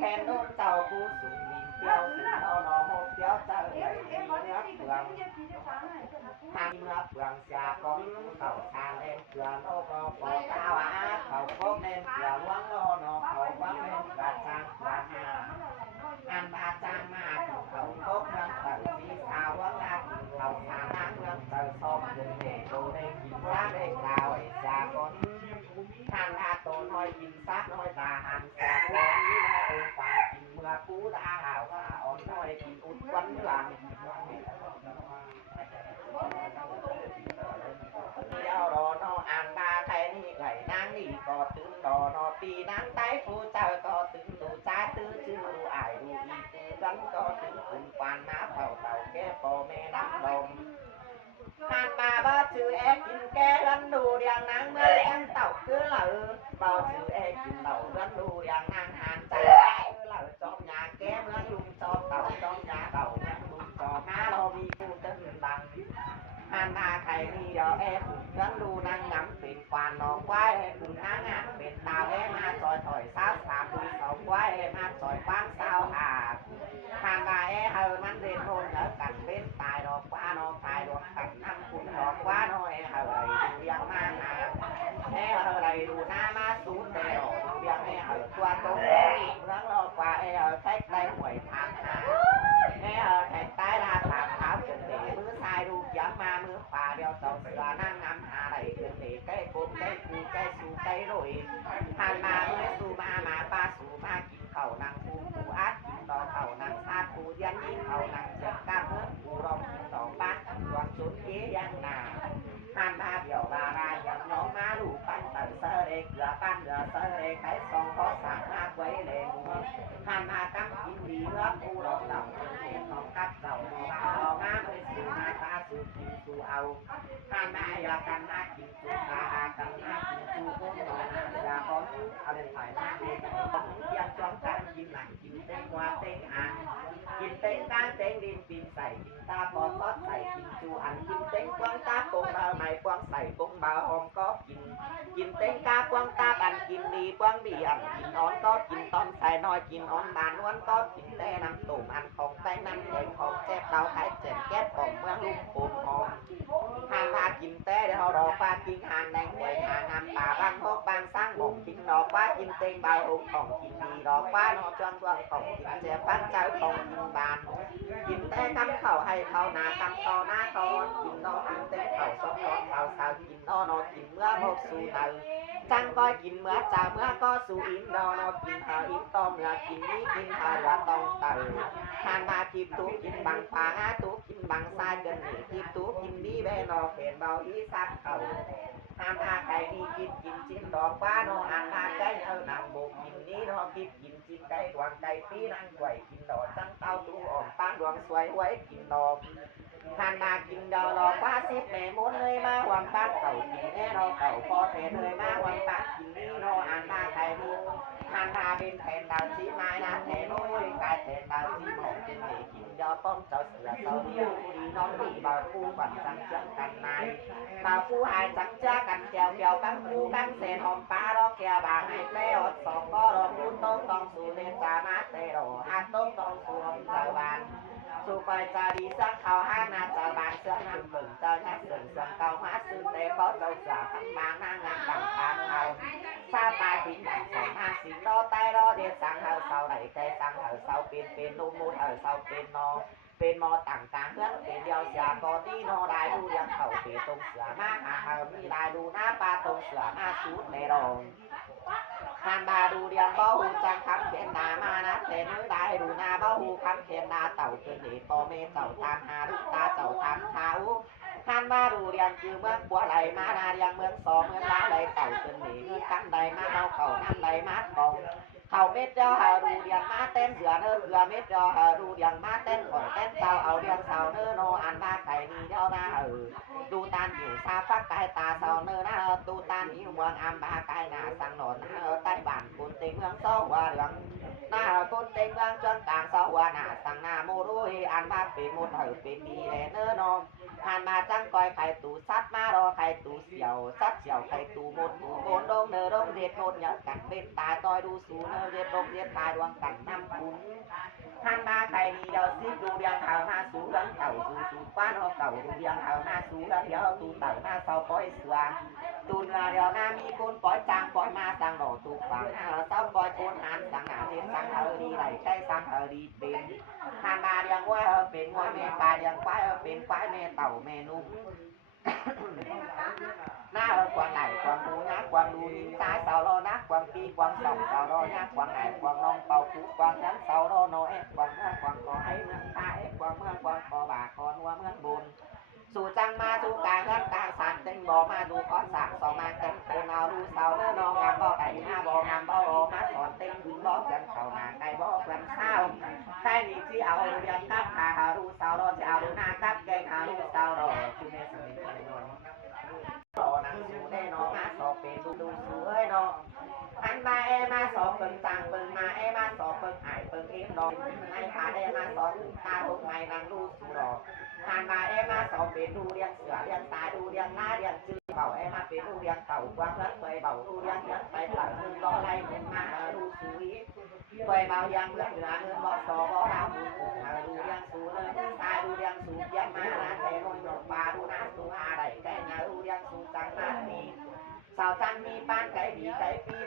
khen đôn tàu phu sùng mình tiêu sùng nó một tiêu tàu đầy nước vườn hàng nước vườn xà con tàu xa lên cửa nó có cao á tàu có lên cửa quán nó tàu quán lên và trang và ăn ba trang mà tàu tốt nâng tàu xí sao quán ra tàu xa nắng nâng tàu xôm đừng để đồ đây nhìn ra đây cao ấy xa con hàng là tổ nói nhìn sát nói ta hàng xa con ôn toàn nhìn mưa cú đã hào và ôn nói nhìn út quấn làm giao đó nó ăn ba thay ni gầy nang đi có tướng đó nó tì nang tái phu trời có tướng đủ cha tư chứ đủ ải đủ y tư gắn có tướng cùng quan ná thầu tàu kế bò mẹ nắm đồng hàng mà ba chữ e kinh ke gắn đủ điang nang mơ em tàu cứ lỡ bao chữ e kinh tàu gắn đủ điang nang hàn chạy cứ lỡ trong nhà ké mưa lung cho tàu trong nhà tàu lung cho má lo vi cu tân bằng hàng ta thầy đi đó em gắn đủ năng ngắmเป็นควานน้องควายคุณนางอ่ะเป็นตาวเอมาซอยถอยซ้าสามดูสองควายมาซอยควางเศร้าหาทางกายเฮอมันเรียนโนแล้วกันเป็นตายดอกว่าน้องตายดอกกันน้ำคุณดอกว่าน้อยเฮอไรดูยังมาหาเฮอไรดูหน้ามาสูดแต่ดอกดูยังเฮอตัวตรงนี้เรื่องรอกว่าเฮอแท็กได้หวยทางหาเฮอแท็กใต้ลาถามเท้าจนเตะมือซ้ายดูย้ำมามือขวาเดียวสองเสือนั่งน้ำหาไรเกินเตะใกล้กบใกล้คูใกล้สูใกล้รวยผ่านมาเมื่อสู่มาป้าสู่มากินเข่านั่งคูอัดกินต่อเข่านั่งชาติคูยันยิงเข่านั่งเจ็บก้าเมื่อคูรองกินต่อบ้านดวงชุนเกี้ยงนาผ่านมาเดี่ยวบาราอย่างน้องมาลูกปั้นตันเสเด็กเหลือปั้นเหลือเสเด็กไข่ซองขอสั่งมาไว้เล่นผ่านมาตั้งกินดีเมื่อคูรองดำเป็นของกัดเต่าเรามาไปสู่มาตาสู่กินสู่เอาผ่านมาอยากกันมากินสู่ตากันมากินสู่กุ้งนอนอยากขอเอาเดินถ่ายมาเด็กยังจ้องกันกินหลังกินเต้นว่าเต้นอ่างกินเต้นกลางเต้นดินปีนใส่กินตาพอซอสใส่กินจูอันกินเต้นกวางตาปงเบาไม่กวางใส่ปงเบาหอมก็กินกินเต้นกากวางตาบันกินดีกวางดีอันกินอ้อนก็กินตอนใส่น้อยกินอ้อนบานล้วนก็กินแต่น้ำตุ่มอันของแต่น้ำแข็งของแซ่บเราขายเจ็บแก้ของเมืองลุงปูนหอมหางพากินแต่เดี๋ยวเราปลากินหางแดงหวยหางน้ำป่าบางพกบางสร้างบ่งกินดอกว่ากินเต้นเบาหุงของกินดีดอกว่านอจวนดวงของกินเจ็บปั้นเจ้าของกินบานกินแต่กำเข่าให้เข่าหนากำต่อหน้าตอนกินนอกินเต้นเข่าซอกนอนเข่าสาวกินนอกินเมื่อหมกสู่เตาจังก็กินเมื่อจ่าเมื่อก็สู่อิ่มนอกินหาอิ่มต่อเมื่อกินนี้กินหาว่าต้องเตาทานมากินตุกกินบังฟ้าตุกกินบังทรายเกินหนีกินตุกกินดีแม่นอเข็นเบาอีซักเข่าทานอาไก่ดีกินจิ้มดอกว่านออ่านอาไก่เอาหนังบุกกินนี้นอกินจิ้มไก่ดวงไก่ปีนั่งไหวกินดอกจังเต้าตู้อ่อมป้านดวงสวยไว้กินดอกทานมากินดอกดอกว่าซิบแม่มดเลยมาหวังป้านเต่ากินแน่นอเต่าพอเทเลยมาหวังป้านกินนี้นออ่านมาไก่ดีทานมาเป็นแทนดาวชีไม้น้ำแทนโอ้ยกายแทนดาวชีหมอกเป็นเหล็กกินยอป้องเจ้าเสือเจ้าดิ้วดีน้องดีบ่าวคู่ฝันจังเจ้ากันนายบ่าวคู่หายจังเจ้ากันแก้วแก้วกันคู่กันเศษหอมป้ารอแก้วบางให้เปรี้ยวสองก็รอพูดต้องต้องสู่เรียนสามาเตโรอาต้องต้องสู่หอมเจ้าบานสู่คอยจะดีสักเขาห้านาเจ้าบานเสื้อน้ำฝึ่งเจ้าแค่เสื่อมเสื่อมเก่ามาซึ่งเตะเพราะเจ้าสาวทั้งบางนางงามต่างทางเอาซาปาทิ้งดังสองห้าสิรอใต้รอเดียสังเฮาเสาไหลใจสังเฮาเสาเป็นนูมูเฮาเสาเป็นนอเป็นมอต่างกลางเพื่อนเป็นเดียวเสียกอที่นอได้ดูยังเข่าเปตรงเสือมาหาเฮามีได้ดูหน้าปลาตรงเสือมาสูดในรองทานบาดูเดียงเบ้าหูจังคำเขียนนามานะแต่เนื้อได้ดูหน้าเบ้าหูคำเขียนนาเต่าเกินเหตุปอเมเต่าทางหาลูกตาเต่าทางเท้าท่านมาดูเรียงคือเมืองปัวไหลมานาเรียงเมืองสองเมืองล้าไหลเต่าเกินเหตุเมืองกันใดมาเต่าเข่านั่นไหลมาทองเขาเม็ดเจ้าหาดูเรียงมาเต้นเสือเนื้อเสือเม็ดเจ้าหาดูเรียงมาเต้นก่อนเต้นเต่าเอาเรียงเสาเนื้อโนอันมาไก่นีเจ้าหน้าดูตานอยู่ซาฟักไก่ตาเสาเนื้อนะดูตานอยู่เมืองอัมบาไก่หนาสังหนนใต้บ้านคนเต็งเมืองโซ่หัวเหลืองหน้าคนเต็งเมืองจนต่างโซ่หัวหน้าสังหน้าโมรุยอันมาเป็นมุดเป็นดีแลเนื้อนองผ่านมาจังก้อยไข่ตูซัดมารอไข่ตูเสียวซัดเสียวไข่ตูหมดตูโกนดงเนื้อดงเด ดโนดnhớ cảnh bên tai tôi đu xuống viết đốc viết tai đoan cảnh năm cún han ba thầy đi đầu ship đu điang hào na xuống đấng tàu su quá nó tàu đu điang hào na xuống đấng đéo tu tàu na sau cõi sửa tu là đéo na mi côn cõi trang cõi ma sang đổ tu vàng sau cõi côn han sang ngã đến sang hờ đi đẩy cây sang hờ đi bên han ba điang quái bên quái mẹ ba điang quái bên quái mẹ tàu mẹ nung na quang này quang đu nhá quang đu nhìn trái sau đó nát quang pi quang sòng sau đó nhá quang này quang non bầu phú quang nhắn sau đó nó ép quang có ấy nâng ta ép quang có bà con qua mưa buồn dù trăng ma dù cả gắt cả sàn tinh bò ma dù con sạc sò ma cánh cô nào đu sau đó nó ngàm bò đẩy ma bò ngàm bò má sòn tinh đun bó gần khẩu nà cây bó gần sao khai đi chi ảo điện cắp hà đu sau đó chi ảo đu na cắp cây hà đu sau đó chú mẹ sẵn đi rồi nó nắng xuống đây nó má sọ bền đu suối nó anh ba em má sọ phần tàng phần mà em má sọ phần hải phần em đó anh phá em má sọ ta hôm ngày nắng đu su đỏ anh ba em má sọ bền đu điện sửa điện tài đu điện lá điện chư bảo em má bền đu điện tàu quang đất quay bảo đu điện điện phải lại hơn đó lay mình má đu suối quay bao giang lưng là hơn bó sọ bó đào đu điện su lên sai đu điện su giang má là thế rồi nó ba đu nát su hà đẩy cái nhà đu điện su trắng nát đi sao chăn mi ban cái bị cái phi